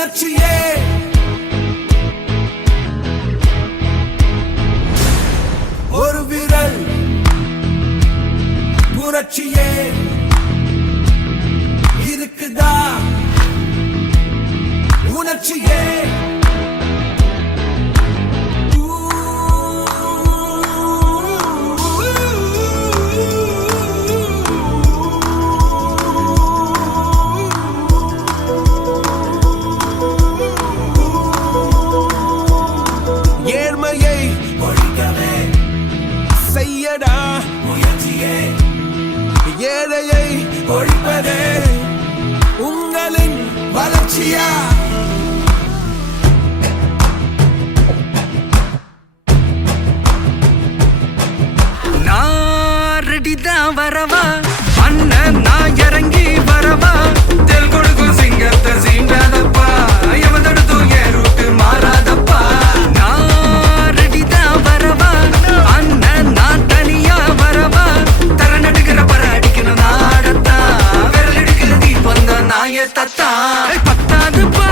உணர்ச்சியே ஒரு விரல் புரட்சியே இருக்குதா உணர்ச்சியே ஏழ்மையை ஒழிக்கவே செய்யடா முயற்சியே ஏழையை ஒழிப்பதே உங்களின் வளர்ச்சியா நான் ரெடிதான் வரவா அண்ணன் நான் இறங்கி வரவா தெல் கொடுக்கும் சிங்கத்தை சீண்டாதப்பா எவன் தடுத்தும் என் ரூட்டு மாறாதப்பா நான் ரெடிதான் வரவா அண்ணன் நான் தனியா வரவா தர நடுக்கிற பர அடிக்கணும் நாடத்தான் விரல் எடுக்கிற தீபம் தான் நாய தத்தா பத்தாது பா